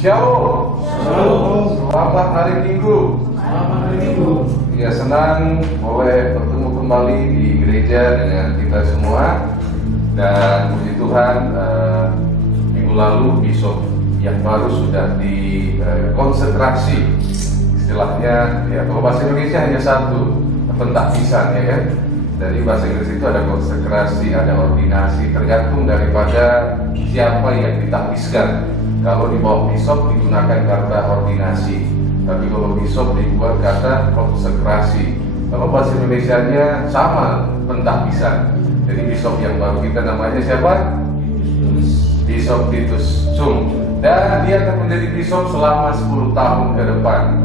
Shalom. Selamat hari Minggu. Ya, senang boleh bertemu kembali di gereja dengan kita semua. Dan puji Tuhan, minggu lalu Bishop yang baru sudah dikonsekrasi. Istilahnya, ya kalau bahasa Indonesia hanya satu, pentakbisan, ya kan. Dari bahasa Inggris itu ada konsekrasi, ada ordinasi, tergantung daripada siapa yang ditakbiskan. Kalau di bawah bishop digunakan kata ordinasi, tapi kalau bishop dibuat kata konsekrasi. Kalau bahasa Indonesianya sama, pentakbisan. Jadi bishop yang baru kita namanya siapa? Bishop Titus Chung. Dan dia akan menjadi bishop selama 10 tahun ke depan.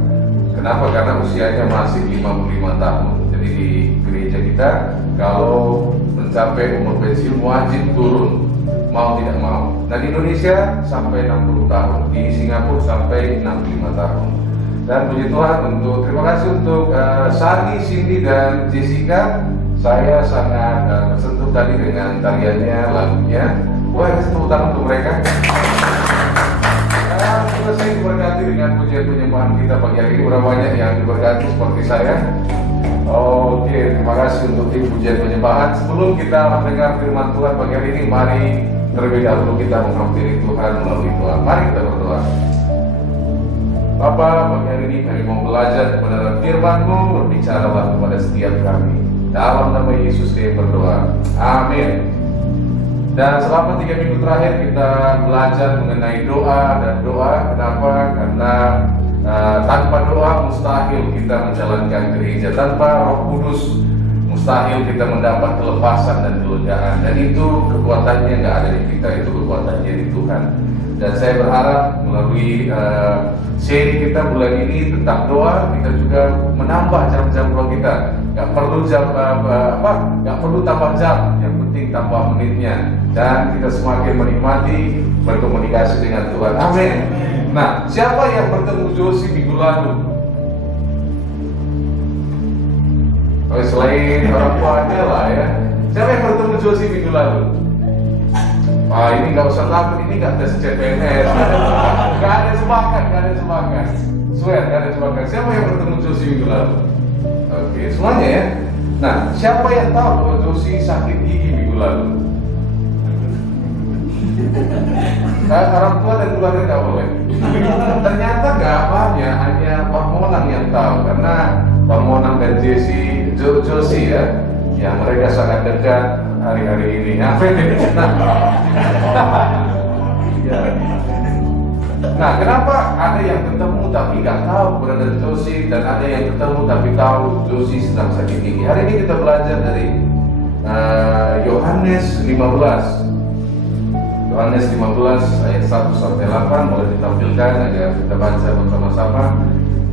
Kenapa? Karena usianya masih 55 tahun. Jadi di gereja kita kalau mencapai umur pensiun wajib turun, mau tidak mau. Nah di Indonesia sampai 60 tahun, di Singapura sampai 65 tahun. Dan puji Tuhan terima kasih untuk Sari, Cindy dan Jessica. Saya sangat tersentuh tadi dengan tariannya, lagunya. Wah, tepuk tangan untuk mereka. Selesai diberkati dengan pujian penyembahan kita pagi hari ini. Berapa banyak yang diberkati seperti saya? Oke, terima kasih untuk tim pujian penyembahan. Sebelum kita mendengar firman Tuhan pagi hari ini, mari terlebih dahulu kita menghampiri Tuhan melalui doa. Mari kita berdoa. Bapa, pagi hari ini kami mau belajar kebenaran firman-Mu, berbicaralah kepada setiap kami. Dalam nama Yesus kami berdoa. Amin. Dan selama 3 minggu terakhir kita belajar mengenai doa dan doa. Kenapa? Karena tanpa doa mustahil kita menjalankan gereja. Tanpa Roh Kudus mustahil kita mendapat kelepasan dan kelegaan. Dan itu kekuatannya nggak ada di kita, itu kekuatannya di Tuhan. Dan saya berharap melalui seri kita bulan ini tentang doa, kita juga menambah jam-jam doa kita. Nggak perlu nggak perlu tambah jam, yang penting tambah menitnya. Dan kita semakin menikmati berkomunikasi dengan Tuhan. Amin. Nah, siapa yang bertemu Josie minggu lalu? Selain orang tuanya lah ya. Siapa yang bertemu Josie minggu lalu? Ini nggak usah takut, ini nggak tes CPNS. Nggak ada semangat. Swear, nggak ada semangat. Siapa yang bertemu Josie minggu lalu? Oke, semuanya ya. Nah, siapa yang tahu kalau Josie sakit gigi minggu lalu? Orang tua dan keluarga nggak boleh. Ternyata nggak banyak, hanya Pak Monang yang tahu. Karena Pak Monang dan Josie ya, yang mereka sangat dekat hari-hari ini. Nah, kenapa ada yang ketemu tapi nggak tahu berada Josie, dan ada yang ketemu tapi tahu Josie sedang sakit gigi? Hari ini kita belajar dari Yohanes 15. Yohanes 15 ayat 1 sampai 8 boleh ditampilkan agar kita baca bersama-sama.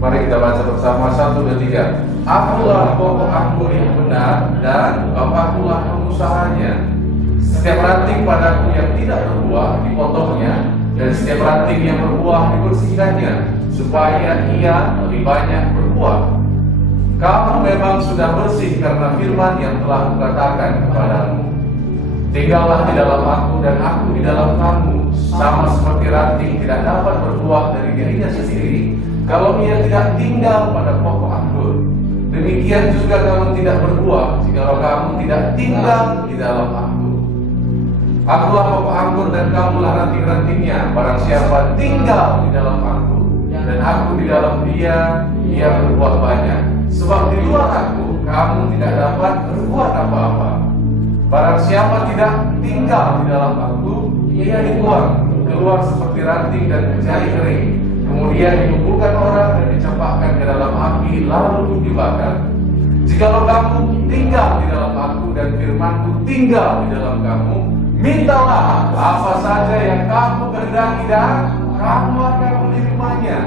Mari kita baca bersama, 1, 2, 3. Akulah pokok anggur yang benar dan Bapakkulah pengusahanya. Setiap ranting padaku yang tidak berbuah dipotongnya, dan setiap ranting yang berbuah dibersihkannya, supaya ia lebih banyak berbuah. Kamu memang sudah bersih karena firman yang telah kukatakan kepadamu. Tinggallah di dalam aku dan aku di dalam kamu. Sama seperti ranting tidak dapat berbuah dari dirinya sendiri kalau ia tidak tinggal pada pokok anggur. Demikian juga kamu tidak berbuah jikalau kamu tidak tinggal di dalam aku. Akulah pokok anggur dan kamulah ranting-rantingnya. Barang siapa tinggal di dalam aku dan aku di dalam dia, ia berbuah banyak. Sebab di luar aku kamu tidak dapat berbuat apa-apa. Barang siapa tidak tinggal di dalam aku, ia dibuang keluar seperti ranting dan menjadi kering. Kemudian dikumpulkan orang dan dicampakkan ke dalam api, lalu dibakar. Jikalau kamu tinggal di dalam aku dan firmanku tinggal di dalam kamu, mintalah apa saja yang kamu kehendaki dan kamu akan menerimanya.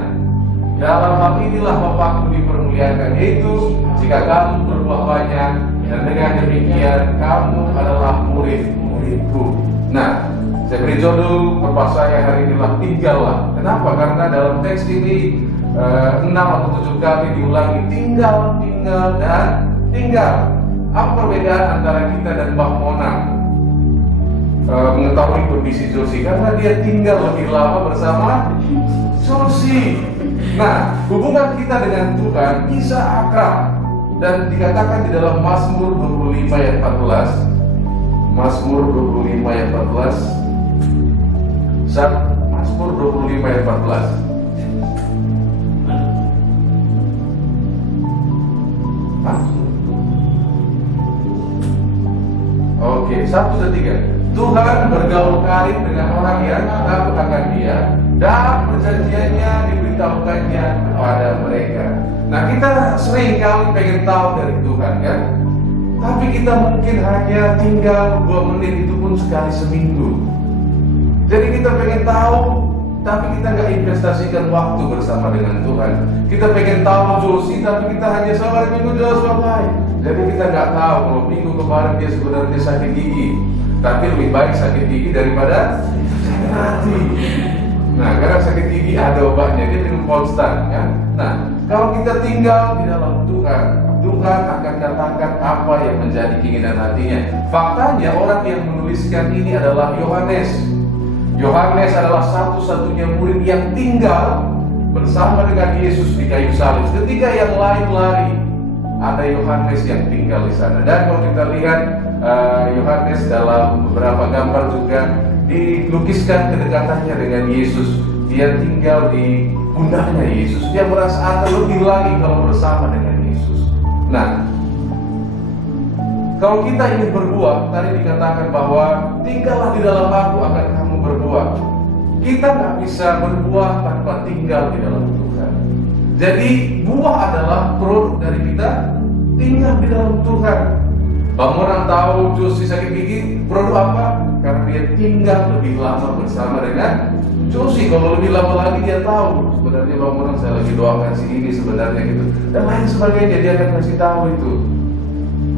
Dalam hal inilah Bapakku dipermuliakan, yaitu jika kamu berbuah banyak, dan dengan demikian kamu adalah murid-muridku. Nah, saya beri judul khotbah saya hari inilah tinggallah. Kenapa? Karena dalam teks ini 6 atau 7 kali diulangi tinggal, dan tinggal. Apa perbedaan antara kita dan Mbak Monang? mengetahui kondisi Josie karena dia tinggal lebih lama bersama Josie. Nah, hubungan kita dengan Tuhan bisa akrab dan dikatakan di dalam Mazmur 25 ayat 14. Mazmur 25 ayat 14. Mazmur 25 ayat 14. Oke, 1 dan 3. Tuhan bergaul karib dengan orang yang takut akan Dia dan perjanjiannya diberitahukannya kepada mereka. Nah, kita sering kali pengen tahu dari Tuhan kan, tapi kita mungkin hanya tinggal 2 menit, itu pun sekali seminggu. Jadi kita pengen tahu, tapi kita nggak investasikan waktu bersama dengan Tuhan. Kita pengen tahu Josie, tapi kita hanya sama minggu selesai. Jadi kita nggak tahu kalau minggu kemarin dia sebenarnya sakit gigi, tapi lebih baik sakit gigi daripada sakit hati. Nah, karena sakit gigi ada obatnya, dia minum konstan kan. Nah, kalau kita tinggal di dalam Tuhan, Tuhan akan katakan apa yang menjadi keinginan hatinya. Faktanya orang yang menuliskan ini adalah Yohanes. Yohanes adalah satu-satunya murid yang tinggal bersama dengan Yesus di kayu salib. Ketika yang lain lari, ada Yohanes yang tinggal di sana. Dan kalau kita lihat Yohanes dalam beberapa gambar juga dilukiskan kedekatannya dengan Yesus. Dia tinggal di pundaknya Yesus. Dia merasa akan lebih lagi kalau bersama dengan Yesus. Nah, kalau kita ingin berbuah, tadi dikatakan bahwa tinggallah di dalam aku akan kamu berbuah. Kita nggak bisa berbuah tanpa tinggal di dalam Tuhan. Jadi buah adalah produk dari kita tinggal di dalam Tuhan. Bang orang tahu Josie sakit gigi, produk apa? Karena dia tinggal lebih lama bersama dengan Josie. Kalau lebih lama lagi dia tahu sebenarnya Bang orang saya lagi doakan si ini sebenarnya gitu, dan lain sebagainya, dia akan kasih tahu itu.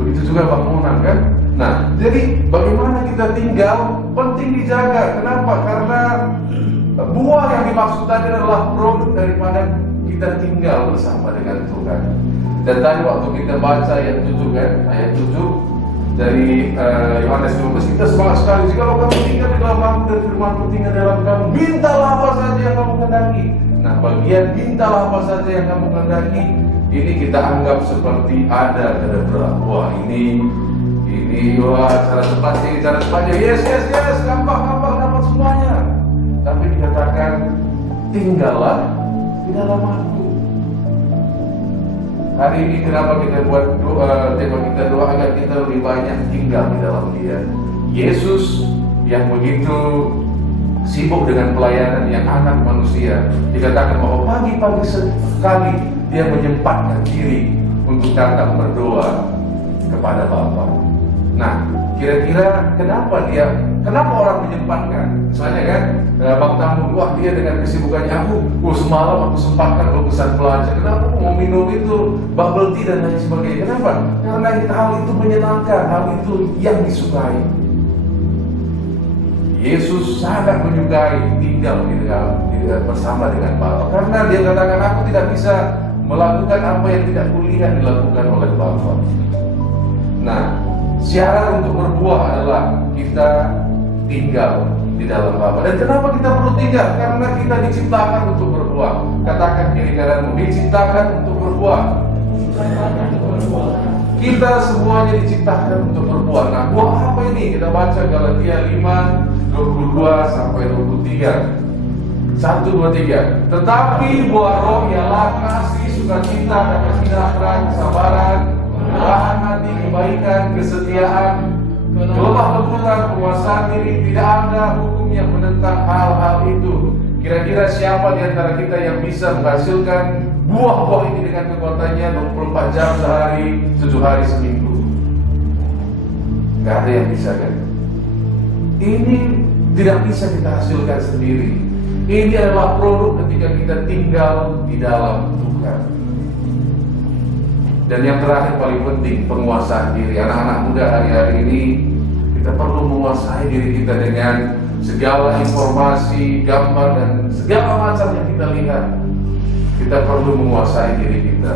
Begitu juga Bang Monang kan. Nah, jadi bagaimana kita tinggal penting dijaga. Kenapa? Karena buah yang dimaksud tadi adalah produk daripada kita tinggal bersama dengan Tuhan. Dan tadi waktu kita baca ayat 7 kan, ayat 7 dari Yohanes 12, kita semangat sekali. Jikalau kamu tinggal di dalam aku dan firman-Ku tinggal dalam kamu, mintalah apa saja yang kamu kehendaki. Nah, bagian mintalah apa saja yang kamu kehendaki ini kita anggap seperti ada berapa. Wah, ini wah cara cepatnya, yes, gampang dapat semuanya. Tapi dikatakan tinggallah di dalam aku. Hari ini kenapa kita buat doa, tema kita doa agar kita lebih banyak tinggal di dalam Dia. Yesus yang begitu sibuk dengan pelayanan yang anak manusia, dikatakan bahwa pagi-pagi sekali Dia menyempatkan diri untuk datang berdoa kepada Bapa. Nah, kira-kira kenapa orang menyempatkan? Misalnya kan, Bang Tamu, wah dia dengan kesibukannya semalam aku sempatkan berpesan belajar. Kenapa aku mau minum itu bubble tea dan lain sebagainya? Kenapa? Karena hal itu menyenangkan, hal itu yang disukai. Yesus sangat menyukai tinggal bersama dengan Bapa, karena dia katakan aku tidak bisa melakukan apa yang tidak kulihat dilakukan oleh Bapa. Nah, syarat untuk berbuah adalah kita tinggal di dalam Bapa. Dan kenapa kita perlu tinggal? Karena kita diciptakan untuk berbuah. Katakan kiri kananmu, diciptakan untuk berbuah. Kita semuanya diciptakan untuk berbuah. Nah, buah apa ini? Kita baca Galatia 5:22 sampai 23. 1, 2, 3. Tetapi buah roh ialah kasih, sukacita, damai sejahtera, kesabaran, kemurahan hati, kebaikan, kesetiaan, kelemah lembutan, penguasaan diri. Tidak ada hukum yang menentang hal-hal itu. Kira-kira siapa di antara kita yang bisa menghasilkan buah-buah ini dengan kekuatannya 24 jam sehari, 7 hari seminggu? Gak ada yang bisa kan? Ini tidak bisa kita hasilkan sendiri. Ini adalah produk ketika kita tinggal di dalam Tuhan. Dan yang terakhir paling penting, penguasaan diri. Anak-anak muda hari-hari ini, kita perlu menguasai diri kita dengan segala informasi, gambar, dan segala macam yang kita lihat. Kita perlu menguasai diri kita.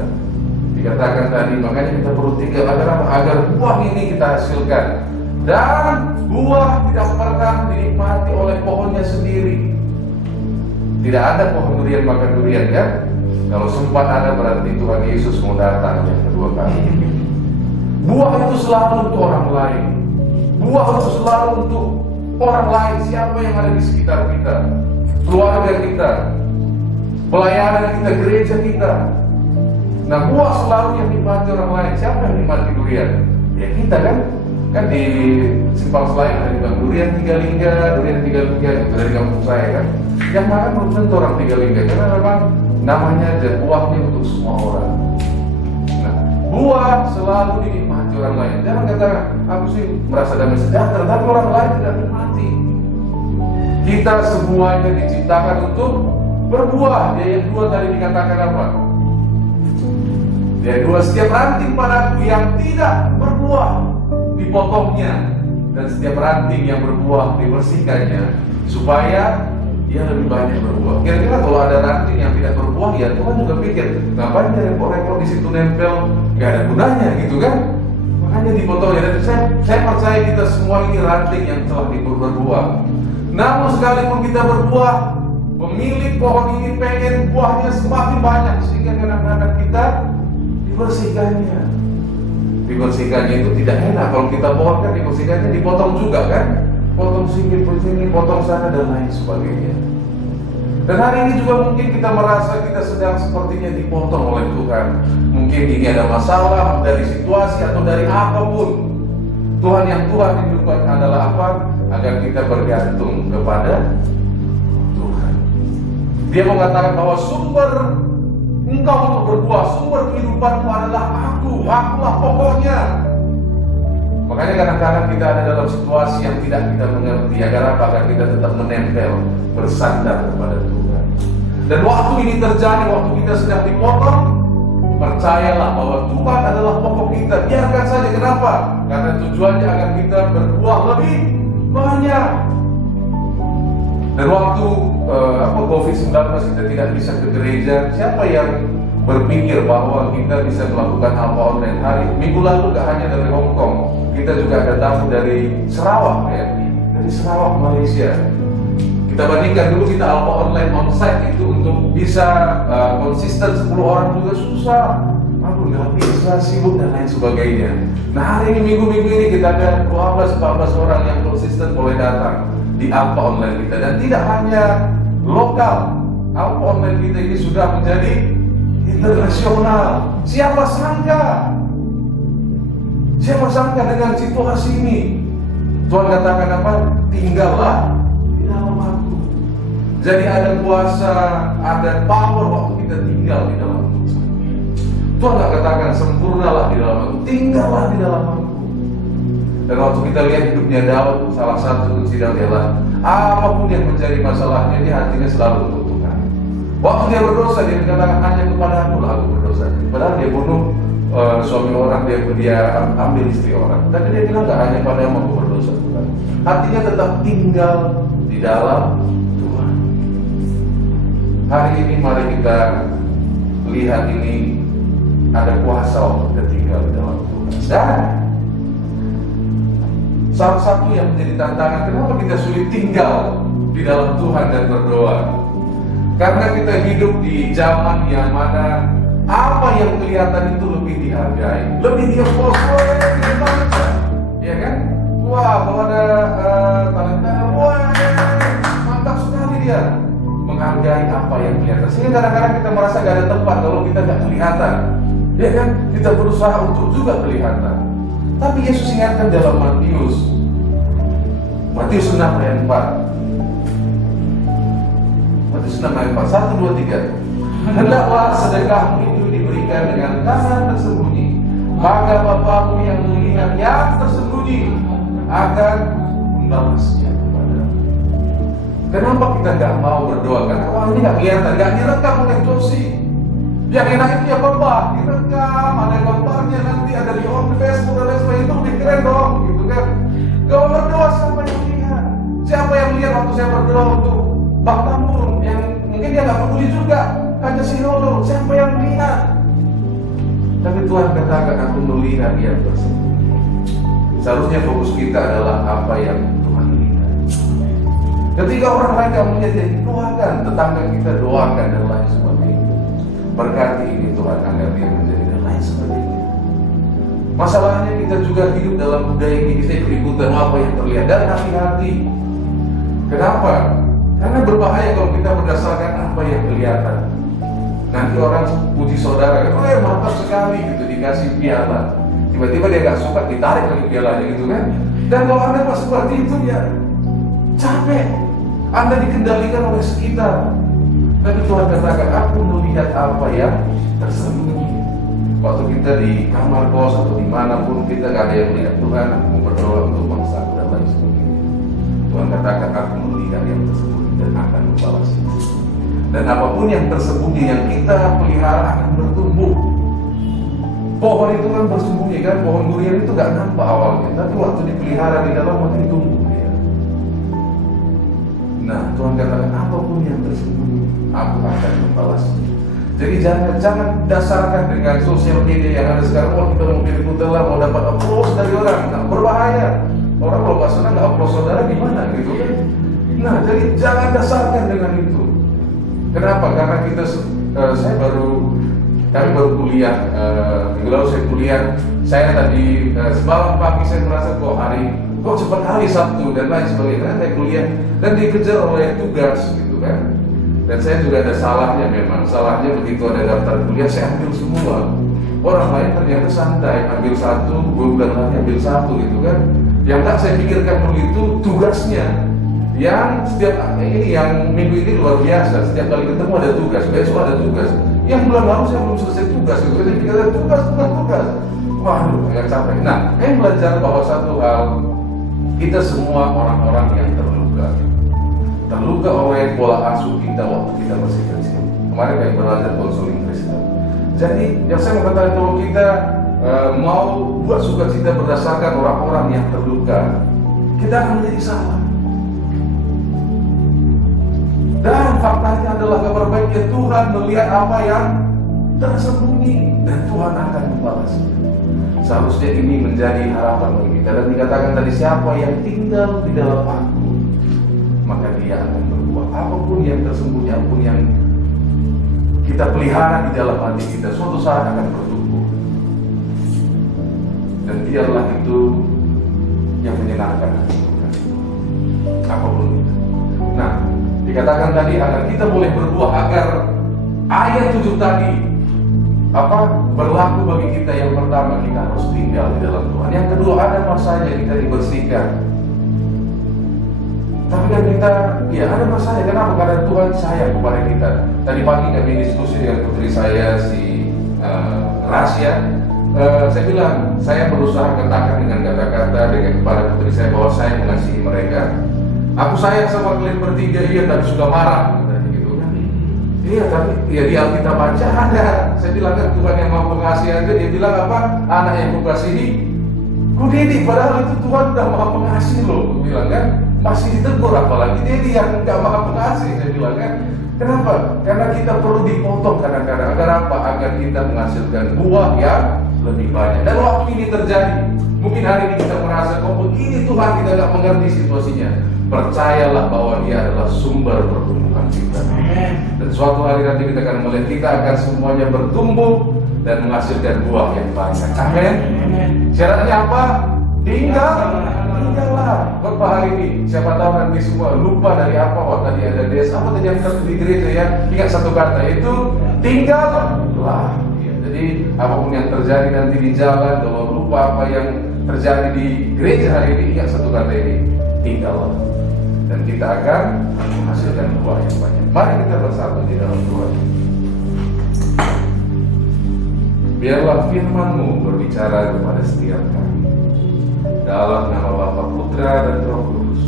Dikatakan tadi, makanya kita perlu tinggal agar buah ini kita hasilkan. Dan buah tidak pernah dinikmati oleh pohonnya sendiri. Tidak ada pohon durian makan durian kan? Kalau sempat ada berarti Tuhan Yesus mau datang yang kedua kali. Buah itu selalu untuk orang lain. Buah itu selalu untuk orang lain. Siapa yang ada di sekitar kita, keluarga kita, pelayanan kita, gereja kita. Nah, buah selalu yang dinikmati orang lain. Siapa yang dinikmati durian? Ya kita kan? Kan di Simpang Selain ada juga durian 3 lingga itu dari kampung saya kan. Yang makan belum tentu orang 3 lingga karena memang namanya aja buahnya untuk semua orang. Nah, buah selalu dinikmati orang lain. Jangan katakan aku sih merasa damai sejahtera, tapi orang lain tidak menikmati. Kita semuanya diciptakan untuk berbuah. Dia yang 2 tadi dikatakan apa? Dia 2, setiap ranting padaku yang tidak berbuah dipotongnya, dan setiap ranting yang berbuah dibersihkannya supaya dia lebih banyak berbuah. Kira-kira kalau ada ranting yang tidak berbuah, ya Tuhan juga pikir ngapain dia repot-repot di situ nempel, nggak ada gunanya gitu kan? Makanya dipotongnya. Dan saya percaya kita semua ini ranting yang telah berbuah. Namun sekalipun kita berbuah, pemilik pohon ini pengen buahnya semakin banyak sehingga kadang-kadang kita dibersihkannya itu tidak enak. Kalau kita pohon kan dibersihkannya dipotong juga kan, potong sini, potong sana dan lain sebagainya. Dan hari ini juga mungkin kita merasa kita sedang sepertinya dipotong oleh Tuhan. Mungkin ini ada masalah dari situasi atau dari apapun. Tuhan hidupkan adalah apa? Agar kita bergantung kepada Tuhan. Dia mengatakan bahwa sumber engkau untuk berbuah, sumber kehidupanmu adalah akulah pokoknya. Makanya kadang-kadang kita ada dalam situasi yang tidak kita mengerti. Agar apa? Agar kita tetap menempel, bersandar kepada Tuhan. Dan waktu ini terjadi, waktu kita sedang dipotong, percayalah bahwa Tuhan adalah pokok kita. Biarkan saja. Kenapa? Karena tujuannya agar kita berbuah lebih banyak. Dan waktu COVID-19 kita tidak bisa ke gereja, siapa yang berpikir bahwa kita bisa melakukan alpha online? Minggu lalu gak hanya dari Hong Kong, kita juga ada tamu dari Sarawak ya, dari Sarawak, Malaysia. Kita bandingkan dulu, kita alpha online onsite itu untuk bisa konsisten 10 orang juga susah. Aduh, gak bisa, sibuk dan lain sebagainya. Nah, hari ini minggu-minggu ini kita ada 12-14 orang yang konsisten boleh datang di alpha online kita. Dan tidak hanya lokal, alpha online kita ini sudah menjadi internasional. Siapa sangka dengan situasi ini? Tuhan katakan apa? Tinggallah di dalam aku. Jadi ada kuasa, ada power waktu kita tinggal di dalam Tuhan. Tuhan gak katakan sempurnalah di dalam aku, tinggallah di dalam aku. Dan waktu kita lihat hidupnya Daud, salah satu kunci Daud adalah apapun yang menjadi masalahnya, dia hatinya selalu untuk Tuhan. Waktu dia berdosa, dia mengatakan hanya kepada aku lah aku berdosa. Padahal dia bunuh suami orang, dia ambil istri orang. Tapi dia bilang gak hanya padamu aku berdosa Tuhan. Hatinya tetap tinggal di dalam Tuhan. Hari ini mari kita lihat ini ada kuasa waktu kita tinggal di dalam Tuhan. Dan salah satu yang menjadi tantangan, kenapa kita sulit tinggal di dalam Tuhan dan berdoa? Karena kita hidup di zaman yang mana apa yang kelihatan itu lebih dihargai, lebih diapresiasi, ya kan? Wah, kalau ada talenta, wah, mantap sekali dia menghargai apa yang kelihatan. Sehingga kadang-kadang kita merasa gak ada tempat kalau kita gak kelihatan, ya kan? Kita berusaha untuk juga kelihatan. Tapi Yesus ingatkan dalam Matius 6 ayat 4. Matius 6 ayat 4, 1, 2, 3. Hendaklah sedekahmu itu diberikan dengan tangan tersembunyi, maka Bapamu yang melihat yang tersembunyi akan membalasnya kepadamu. Kenapa kita gak mau berdoa? Karena ini gak kelihatan, gak direkam oleh Josi. Yang enak itu ya Bapak, direkam, ada gambarnya, nanti ada di Facebook dan lain sebagainya, itu lebih keren dong, gitu kan. Kalau berdoa siapa yang lihat? Siapa yang lihat waktu saya berdoa untuk Bang Tambun, yang mungkin dia gak peduli juga, hanya si Lolo, siapa yang lihat? Tapi Tuhan katakan, aku melihat yang tersembunyi. Seharusnya fokus kita adalah apa yang Tuhan lihat. Ketika orang lain gak melihat, jadi doakan tetangga kita, doakan dan lain seperti itu. Berkati ini Tuhan agar dia menjadi dan lain seperti itu. Masalahnya kita juga hidup dalam budaya ini, kita ikutan apa yang terlihat, dan hati-hati. Kenapa? Karena berbahaya kalau kita berdasarkan apa yang kelihatan. Nanti orang puji saudara, mantap sekali gitu, dikasih piala. Tiba-tiba dia gak suka, ditarik lagi pialanya gitu kan. Dan kalau Anda pas seperti itu ya capek. Anda dikendalikan oleh sekitar. Tapi Tuhan katakan, aku melihat apa yang tersembunyi. Waktu kita di kamar kos atau dimanapun kita gak ada yang melihat Tuhan, aku berdoa untuk bangsa dan lain sebagainya. Tuhan katakan, aku melihat yang tersembunyi dan akan membalas itu. Dan apapun yang tersembunyi yang kita pelihara akan bertumbuh. Pohon itu kan bersembunyi kan, pohon durian itu gak nampak awalnya, tapi waktu dipelihara di dalam makin tumbuh dia. Nah, Tuhan katakan apapun yang tersembunyi, aku akan membalasnya. Jadi jangan dasarkan dengan sosial media yang ada sekarang. Oh, kita mau pilih putelah, mau dapat applause dari orang. Nah, berbahaya. Orang kalau nggak senang nggak applause saudara gimana gitu kan? Nah, jadi jangan dasarkan dengan itu. Kenapa? Karena kami baru kuliah. Minggu lalu saya kuliah. Saya tadi semalam pagi saya merasa kok cepat hari Sabtu dan lain sebagainya. Saya kuliah dan dikejar oleh tugas gitu kan. Dan saya juga ada salahnya memang. Salahnya begitu ada daftar kuliah saya ambil semua. Orang lain ternyata santai, ambil satu, 2 bulan lagi ambil satu gitu kan. Yang tak saya pikirkan begitu tugasnya. Yang setiap yang minggu ini luar biasa. Setiap kali ketemu ada tugas, besok ada tugas. Yang bulan lalu saya belum selesai tugas gitu. Saya pikir ada tugas. Waduh, agak capek. Nah, saya belajar bahwa satu hal, kita semua orang-orang yang terluka oleh pola asuh kita waktu kita masih kecil. Kemarin kayak belajar konseling Kristen. Jadi yang saya mau katakan, kalau kita mau buat sukacita berdasarkan orang-orang yang terluka, kita akan menjadi salah. Dan faktanya adalah kabar baiknya Tuhan melihat apa yang tersembunyi dan Tuhan akan membalasnya. Seharusnya ini menjadi harapan bagi kita. Dan dikatakan tadi, siapa yang tinggal di dalam aku, maka dia akan berbuah. Apapun yang tersembunyi, apapun yang kita pelihara di dalam hati kita, suatu saat akan bertumbuh. Dan biarlah itu yang menyenangkan hati Tuhan. Apapun itu. Nah, dikatakan tadi agar kita boleh berbuah, agar ayat 7 tadi berlaku bagi kita. Yang pertama, kita harus tinggal di dalam Tuhan. Yang kedua, ada masanya kita dibersihkan. Tapi kan kita, ya ada masanya. Kenapa? Karena Tuhan sayang kepada kita. Tadi pagi kami diskusi dengan putri saya, si Rasya. Saya bilang, saya berusaha katakan dengan kata-kata dengan kepada putri saya bahwa saya mengasihi mereka. Aku sayang sama kalian bertiga, iya, tapi suka marah gitu kan. Iya, tapi ya di Alkitab baca ada. Saya bilang kan Tuhan yang Maha Pengasih aja, dia bilang apa? Anak yang kukasihi, kudidik. Padahal itu Tuhan udah Maha Pengasih loh, aku bilang kan. Masih ditegur, apalagi dia yang nggak Maha Pengasih, saya bilang kan. Kenapa? Karena kita perlu dipotong kadang-kadang. Agar apa? Agar kita menghasilkan buah yang lebih banyak. Dan waktu ini terjadi, mungkin hari ini kita merasa kok begini Tuhan, kita nggak mengerti situasinya. Percayalah bahwa dia adalah sumber pertumbuhan kita. Dan suatu hari nanti kita akan melihat kita akan semuanya bertumbuh dan menghasilkan buah yang banyak. Amin. Syaratnya apa? Tinggallah. Khotbah hari ini. Siapa tahu nanti semua lupa dari apa. Oh, tadi ada des. Apa tadi yang di gereja ya? Ingat satu kata, itu tinggallah. Ya, jadi apapun yang terjadi nanti di jalan, kalau lupa apa yang terjadi di gereja hari ini, ingat satu kata ini, tinggallah. Dan kita akan menghasilkan buah yang banyak. Mari kita bersatu di dalam Tuhan. Biarlah firman-Mu berbicara kepada setiap kami. Dalam nama Bapa, Putra, dan Roh Kudus.